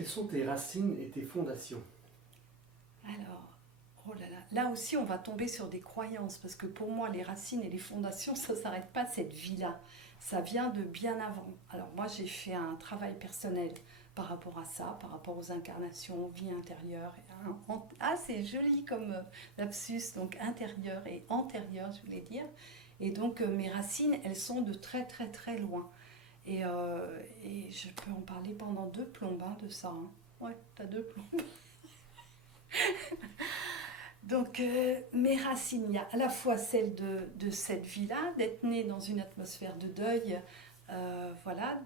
Quelles sont tes racines et tes fondations? Alors, oh là aussi on va tomber sur des croyances, parce que pour moi les racines et les fondations, ça ne s'arrête pas de cette vie-là. Ça vient de bien avant. Alors moi j'ai fait un travail personnel par rapport à ça, par rapport aux incarnations, vie intérieure. Ah c'est joli comme lapsus, donc intérieur et antérieur je voulais dire. Et donc mes racines, elles sont de très très très loin. Et je peux en parler pendant deux plombes hein, de ça. Hein. Ouais, t'as deux plombes. Donc, mes racines, il y a à la fois celle de cette vie-là, d'être née dans une atmosphère de deuil, voilà,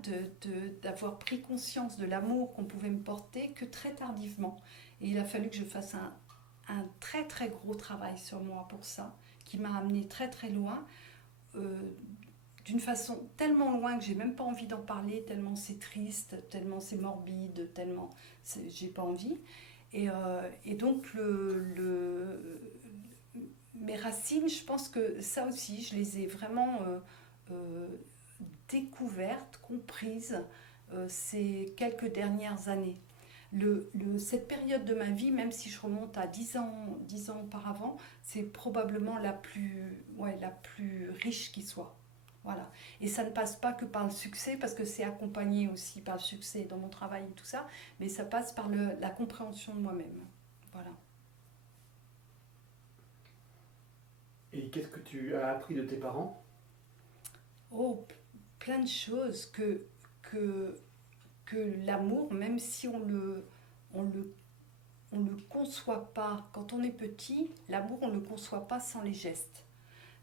d'avoir pris conscience de l'amour qu'on pouvait me porter que très tardivement. Et il a fallu que je fasse un très très gros travail sur moi pour ça, qui m'a amené très très loin, euh, d'une façon tellement loin que j'ai même pas envie d'en parler, tellement c'est triste, tellement c'est morbide, tellement j'ai pas envie. Et donc mes racines, je pense que ça aussi, je les ai vraiment euh, découvertes, comprises ces quelques dernières années. Cette période de ma vie, même si je remonte à 10 ans auparavant, c'est probablement la plus riche qui soit. Voilà. Et ça ne passe pas que par le succès, parce que c'est accompagné aussi par le succès dans mon travail et tout ça, mais ça passe par la compréhension de moi-même. Voilà. Et qu'est-ce que tu as appris de tes parents? Oh, plein de choses que, que l'amour, même si on le, on le conçoit pas, quand on est petit, l'amour, on ne le conçoit pas sans les gestes.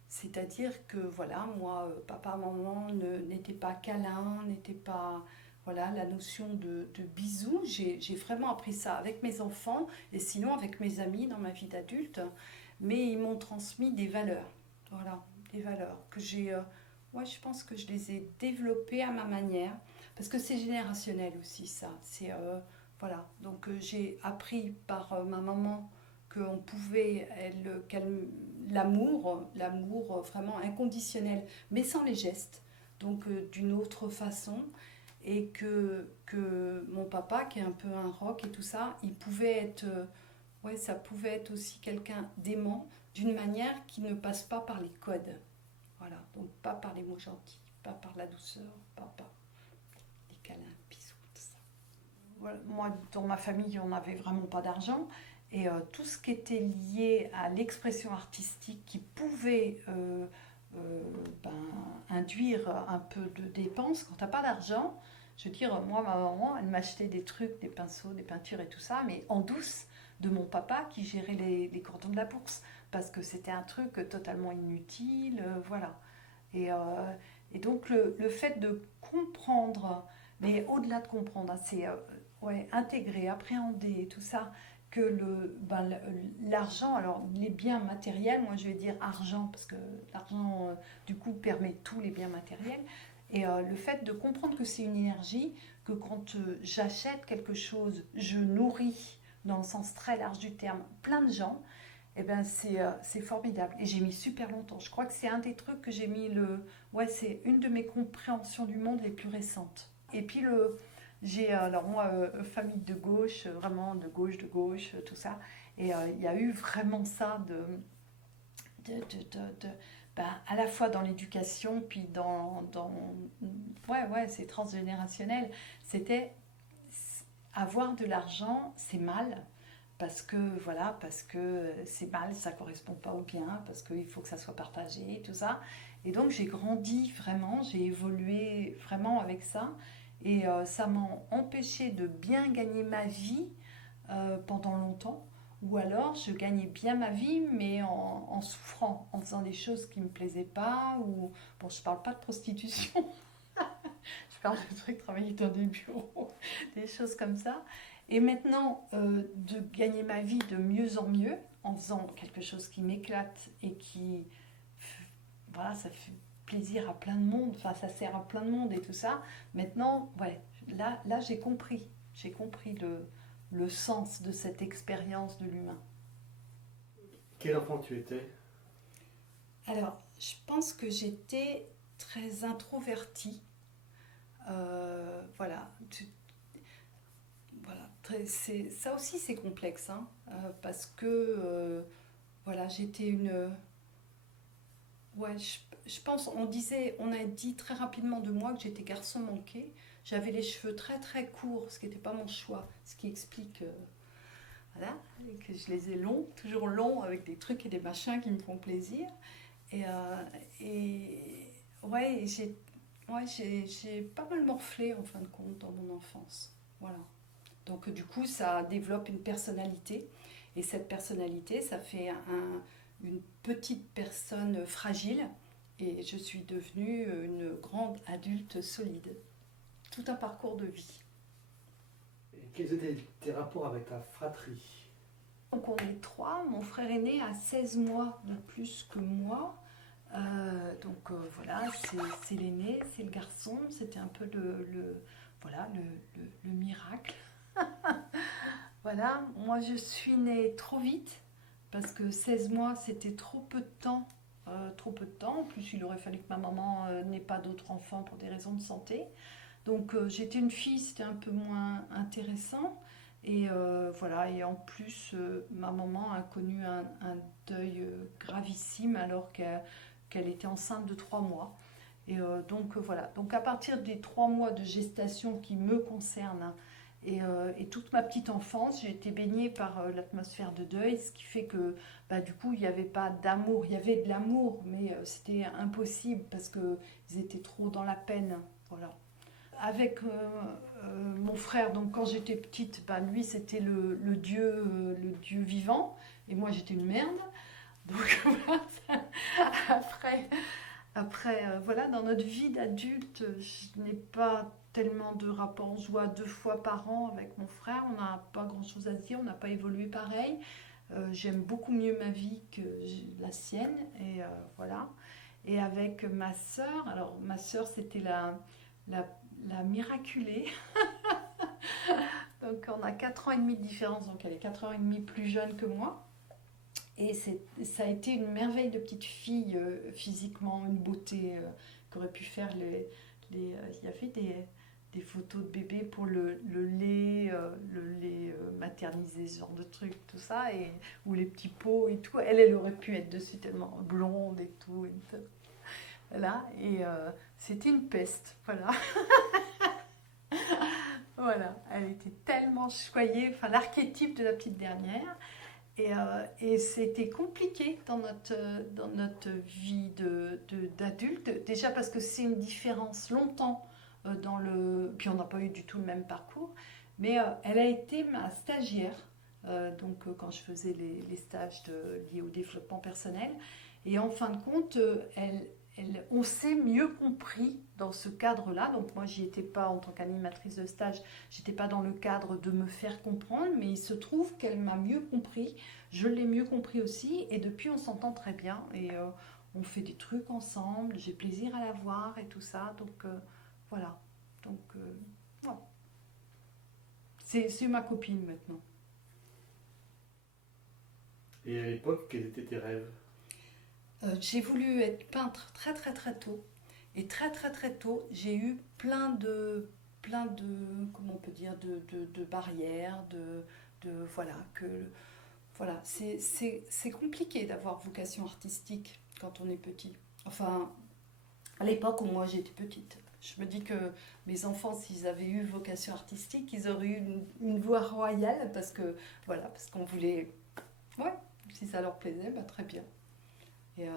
C'est-à-dire que voilà, moi, papa, maman n'étaient pas câlins, n'étaient pas. Voilà, la notion de bisous, j'ai vraiment appris ça avec mes enfants et sinon avec mes amis dans ma vie d'adulte. Mais ils m'ont transmis des valeurs. Voilà, des valeurs que j'ai. Ouais, je pense que je les ai développées à ma manière. Parce que c'est générationnel aussi, ça. Voilà. Donc j'ai appris par ma maman qu'on pouvait, l'amour vraiment inconditionnel, mais sans les gestes, donc d'une autre façon, et que mon papa, qui est un peu un rock et tout ça, il pouvait être, ouais, ça pouvait être aussi quelqu'un d'aimant, d'une manière qui ne passe pas par les codes. Voilà, donc pas par les mots gentils, pas par la douceur, pas par les câlins, bisous, tout ça. Voilà, moi, dans ma famille, on n'avait vraiment pas d'argent. Et tout ce qui était lié à l'expression artistique qui pouvait euh, ben, induire un peu de dépenses, quand tu n'as pas d'argent, je veux dire, moi, ma maman, elle m'achetait des trucs, des pinceaux, des peintures et tout ça, mais en douce de mon papa qui gérait les cordons de la bourse, parce que c'était un truc totalement inutile, voilà. Et, euh, et donc le fait de comprendre, mais au-delà de comprendre, hein, c'est ouais, intégrer, appréhender tout ça, que l'argent, alors les biens matériels, moi je vais dire argent, parce que l'argent du coup permet tous les biens matériels, et le fait de comprendre que c'est une énergie, que quand j'achète quelque chose, je nourris, dans le sens très large du terme, plein de gens, eh ben c'est formidable. Et j'ai mis super longtemps. Je crois que c'est un des trucs que j'ai mis le. Ouais, c'est une de mes compréhensions du monde les plus récentes. Et puis j'ai alors moi famille de gauche, vraiment de gauche, tout ça. Et il y a eu vraiment ça ben, à la fois dans l'éducation, puis ouais, c'est transgénérationnel. C'était avoir de l'argent, c'est mal, parce que voilà, parce que c'est mal, ça correspond pas au bien, parce qu'il faut que ça soit partagé, tout ça. Et donc j'ai grandi vraiment, j'ai évolué vraiment avec ça, et ça m'a empêché de bien gagner ma vie pendant longtemps. Ou alors je gagnais bien ma vie, mais en souffrant, en faisant des choses qui me plaisaient pas, ou bon, je parle pas de prostitution, je parle de trucs travailler dans des bureaux, des choses comme ça. Et maintenant, de gagner ma vie de mieux en mieux, en faisant quelque chose qui m'éclate et qui, voilà, ça fait plaisir à plein de monde, enfin ça sert à plein de monde et tout ça. Maintenant, ouais, là j'ai compris le sens de cette expérience de l'humain. Quel enfant tu étais? Alors, je pense que j'étais très introvertie. Voilà, voilà, ça aussi c'est complexe, hein, parce que voilà, j'étais ouais, je pense, on a dit très rapidement de moi que j'étais garçon manqué. J'avais les cheveux très très courts, ce qui n'était pas mon choix, ce qui explique voilà, que je les ai longs, toujours longs, avec des trucs et des machins qui me font plaisir. Et, ouais, j'ai pas mal morflé en fin de compte dans mon enfance. Voilà. Donc du coup, ça développe une personnalité. Et cette personnalité, ça fait une petite personne fragile. Et je suis devenue une grande adulte solide. Tout un parcours de vie. Et quels étaient tes rapports avec ta fratrie? Donc on est trois. Mon frère aîné a 16 mois de plus que moi. Voilà, c'est l'aîné, c'est le garçon. C'était un peu voilà, le miracle. Voilà, moi je suis née trop vite parce que 16 mois c'était trop peu de temps. Trop peu de temps. En plus, il aurait fallu que ma maman n'ait pas d'autres enfants pour des raisons de santé. Donc j'étais une fille, c'était un peu moins intéressant. Et voilà, et en plus, ma maman a connu un deuil gravissime alors qu'elle était enceinte de 3 mois. Et voilà, donc à partir des 3 mois de gestation qui me concernent, et toute ma petite enfance, j'ai été baignée par l'atmosphère de deuil, ce qui fait que bah, du coup, il n'y avait pas d'amour. Il y avait de l'amour, mais c'était impossible parce qu'ils étaient trop dans la peine. Voilà. Avec mon frère, donc quand j'étais petite, bah, lui c'était le dieu vivant, et moi j'étais une merde. Donc voilà, après, voilà, dans notre vie d'adulte, je n'ai pas tellement de rapports. On se voit 2 fois par an avec mon frère, on n'a pas grand-chose à se dire, on n'a pas évolué pareil. J'aime beaucoup mieux ma vie que la sienne, et voilà. Et avec ma sœur, alors ma sœur c'était la, la miraculée. Donc on a 4 ans et demi de différence, donc elle est 4 ans et demi plus jeune que moi. Et ça a été une merveille de petite fille, physiquement, une beauté qu'aurait pu faire il y avait des photos de bébé pour le lait, maternisé, ce genre de trucs, tout ça, ou les petits pots et tout. Elle aurait pu être dessus tellement blonde et tout. Voilà, et c'était une peste, voilà. Voilà, elle était tellement choyée, enfin l'archétype de la petite dernière. Et c'était compliqué dans notre vie d'adulte, déjà parce que c'est une différence longtemps puis on n'a pas eu du tout le même parcours, mais elle a été ma stagiaire, quand je faisais les stages liés au développement personnel, et en fin de compte, on s'est mieux compris dans ce cadre-là. Donc moi, j'y étais pas en tant qu'animatrice de stage, j'étais pas dans le cadre de me faire comprendre, mais il se trouve qu'elle m'a mieux compris, je l'ai mieux compris aussi, et depuis on s'entend très bien, et on fait des trucs ensemble, j'ai plaisir à la voir et tout ça, donc voilà. Donc voilà. C'est ma copine maintenant. Et à l'époque, quels étaient tes rêves? J'ai voulu être peintre très très très tôt. Et très très très tôt, j'ai eu plein de, comment on peut dire, de barrières, voilà, voilà, c'est compliqué d'avoir vocation artistique quand on est petit. Enfin, à l'époque où moi j'étais petite. Je me dis que mes enfants, s'ils avaient eu vocation artistique, ils auraient eu une voie royale voilà, parce qu'on voulait, ouais, si ça leur plaisait, bah, très bien. Et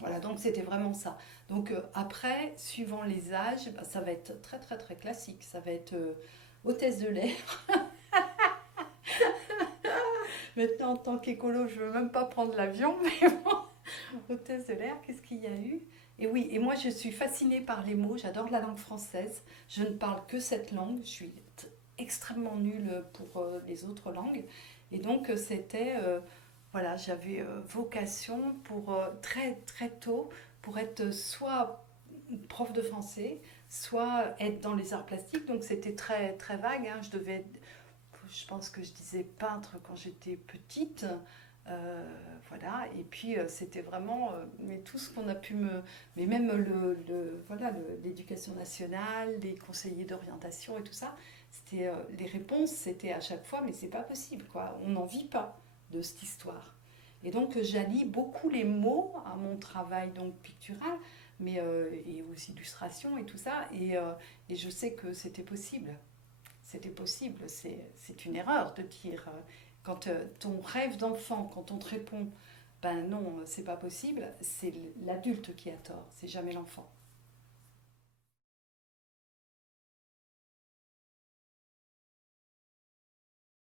voilà, donc c'était vraiment ça. Donc après, suivant les âges, bah, ça va être très très très classique. Ça va être hôtesse de l'air. Maintenant, en tant qu'écolo, je ne veux même pas prendre l'avion, mais bon, hôtesse de l'air, qu'est-ce qu'il y a eu? Et oui, et moi je suis fascinée par les mots, j'adore la langue française. Je ne parle que cette langue, je suis extrêmement nulle pour les autres langues. Et donc voilà, j'avais vocation pour très très tôt pour être soit prof de français, soit être dans les arts plastiques. Donc c'était très très vague, hein. Je pense que je disais peintre quand j'étais petite. Voilà, et puis c'était vraiment mais tout ce qu'on a pu mais même voilà, l'éducation nationale, les conseillers d'orientation et tout ça, les réponses, c'était à chaque fois, mais c'est pas possible, quoi. On n'en vit pas de cette histoire. Et donc, j'allie beaucoup les mots à mon travail donc pictural, mais et aux illustrations et tout ça. Et je sais que c'était possible. C'était possible. C'est une erreur de dire quand ton rêve d'enfant, quand on te répond, ben non, c'est pas possible, c'est l'adulte qui a tort, c'est jamais l'enfant.